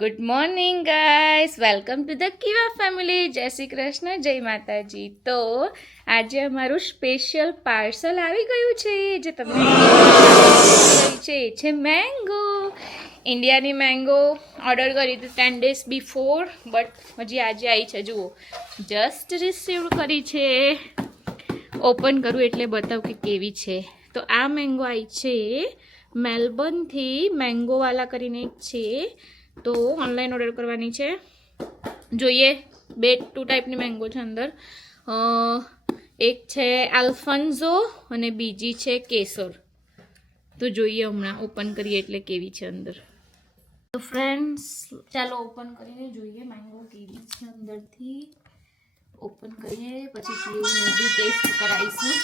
Good morning guys, welcome to the Kiva family. જય શ્રી કૃષ્ણ, જય માતાજી. તો આજે અમારું સ્પેશિયલ પાર્સલ આવી ગયું છે જે તમને છે મેંગો. ઇન્ડિયાની મેંગો ઓર્ડર કરી હતી 10 days બિફોર, બટ હજી આજે આવી છે. જુઓ, જસ્ટ રિસીવ કરી છે. ઓપન કરું એટલે બતાવું કે કેવી છે. તો આ મેંગો આવી છે મેલબર્નથી. મેંગોવાલા કરીને એક છે, તો ઓનલાઈન ઓર્ડર કરવાની છે. જોઈએ, 2 ટાઈપની મેંગો છે અંદર. એક છે આલ્ફન્ઝો અને બીજી છે કેસર. તો જોઈએ હમણાં ઓપન કરીએ એટલે કેવી છે અંદર. તો ફ્રેન્ડ્સ, ચાલો ઓપન કરીને જોઈએ મેંગો કેવી છે અંદરથી. ઓપન કરીએ પછી કેવું બી test કરાવીશું.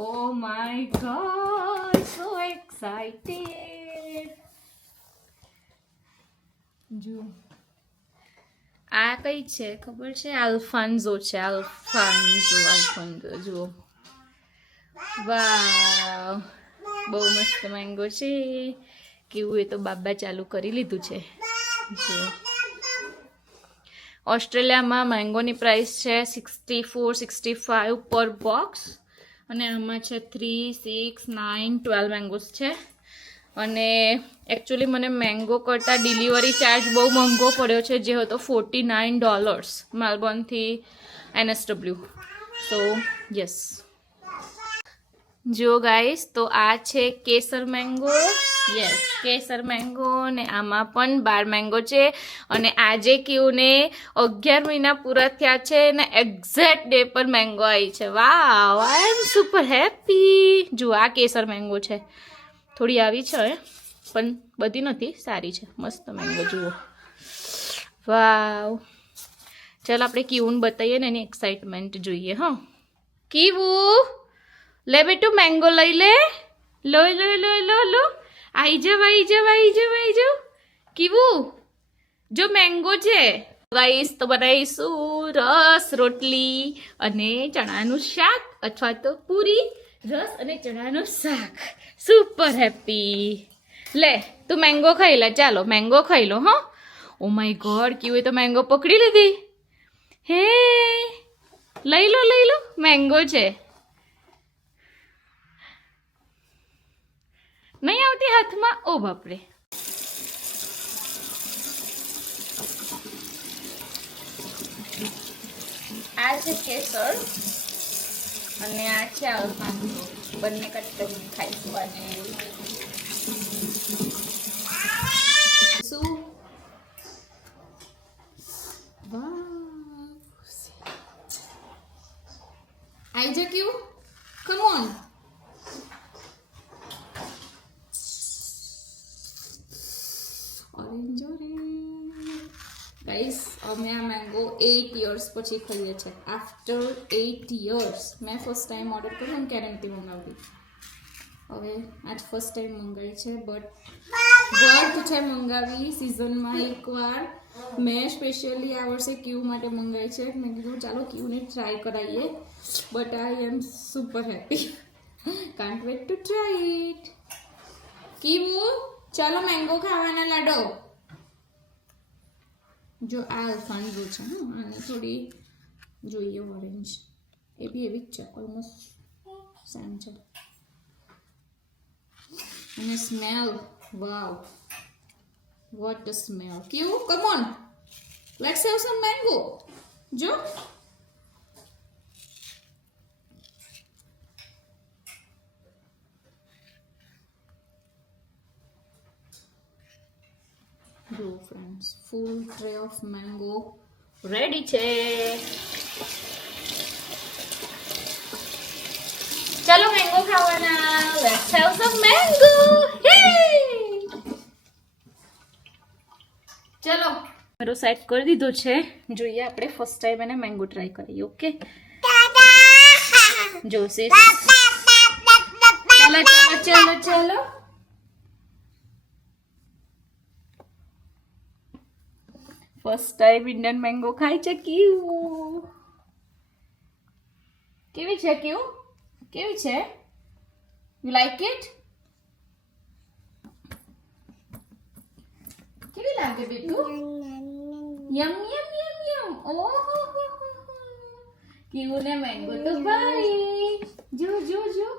Oh my god, so excited. જો આ કઈ છે ખબર છે? આલ્ફાન્ઝો છે. આલ્ફાન્ઝો જુઓ. વાવ, બહુ મસ્ત મેંગો છે. કેવું એ તો બાબા ચાલુ કરી લીધું છે. જો ઓસ્ટ્રેલિયામાં મેંગોની પ્રાઇસ છે 64-65 પર બોક્સ, અને આમાં છે 3, 6, 9, 12 મેંગોસ છે. અને એકચ્યુઅલી મને મેંગો કરતાં ડિલિવરી ચાર્જ બહુ મોંઘો પડ્યો છે, જે હતો $49 મેલબર્નથી NSW. તો યસ, જો ગાઈસ, તો આ છે કેસર મેંગો. યસ, કેસર મેંગો. ને આમાં પણ 12 મેંગો છે. અને આજે કેવુંને 11 મહિના પૂરા થયા છે ને એક્ઝેક્ટ ડે પર મેંગો આવી છે. વાવ, આઈ એમ સુપર હેપી. જો આ કેસર મેંગો છે. થોડી આવી છે પણ બધી નથી, સારી છે, મસ્ત મેંગો. જુઓ, વાવ. ચાલો આપણે કીવું બતાવીએ ને એની એક્સાઇટમેન્ટ જોઈએ. હા, કીવું લે બેટું, મેંગો લઈ લે. લો લો લો લો લો, આઈ જાવ. કીવું, જો મેંગો છે ગાઈસ, તો બનાવીશું રસ, રોટલી અને ચણાનું શાક, અથવા તો પૂરી, રસ અને ચણાનું શાક. Super happy. લે તું મેંગો ખાઈ લે. ચાલો મેંગો ખાઈ લો. હા, ઓ માય ગોડ, કેવું તો મેંગો પકડી લીધી. હે, લઈ લો, મેંગો છે. નહીં આવતી હાથમાં. ઓ બાપરે. આ છે કેસર અને આ છે આલ્ફાન્ઝો. બંને કટ કરીને ખાઈશું. અને શું આઈ જા ક્યુ, કમ ઓન. ઓરેન્જ ગાઈસ, અમે આ મેંગો 8 years પછી ખાઈએ છીએ. આફ્ટર 8 years મેં ફર્સ્ટ ટાઈમ ઓર્ડર કર્યો ને ક્યારે નથી મંગાવતી. હવે આજ ફર્સ્ટ ટાઈમ મંગાવી છે, બટ વર્થ છે મંગાવી. સિઝનમાં એકવાર મેં સ્પેશિયલી આ વર્ષે ક્યુ માટે મંગાવી છે. મેં કીધું ચાલો ક્યુને ટ્રાય કરાવીએ, but I am super happy. Can't wait to try it. Q, ચાલો મેંગો ખાવાના લાડો. જો આ આલ્ફાન્ઝો છે, અને થોડી જોઈએ ઓરેન્જ, એ બી એવી જ છે, ઓલમોસ્ટ સેમ છે. અને smell, wow, what a smell. ક્યુ, come on, let's have some mango. જો friends, full tray of mango ready છે. ચાલો મેંગો ખાવાના. Let's have some mango. ચલો, મારો સેટ કરી દીધો છે. જોઈએ આપણે ફર્સ્ટ ટાઈમ એને મેંગો ટ્રાય કરીએ. ઓકે, જો સીસ, ચલો. ફર્સ્ટ ટાઈમ ઇન્ડિયન મેંગો ખાય છે. કેવી છે? કેવી છે? You like it? કેવી લાગે બેટુ? યમ યમ યમ યમ. ઓહો હો હો. કીવુને મેંગો તો ભાઈ. જો જો જો.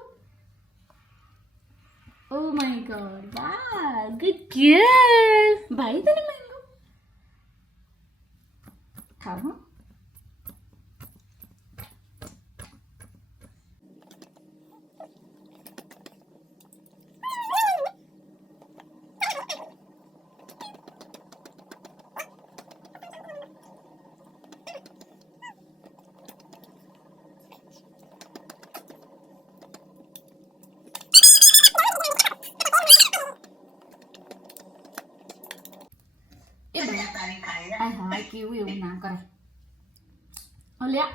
Oh my god. Wow, good girl. ભાઈ તને મેંગો. ખાવ હો. હા કેવું એવું ના કરે. અલ્યા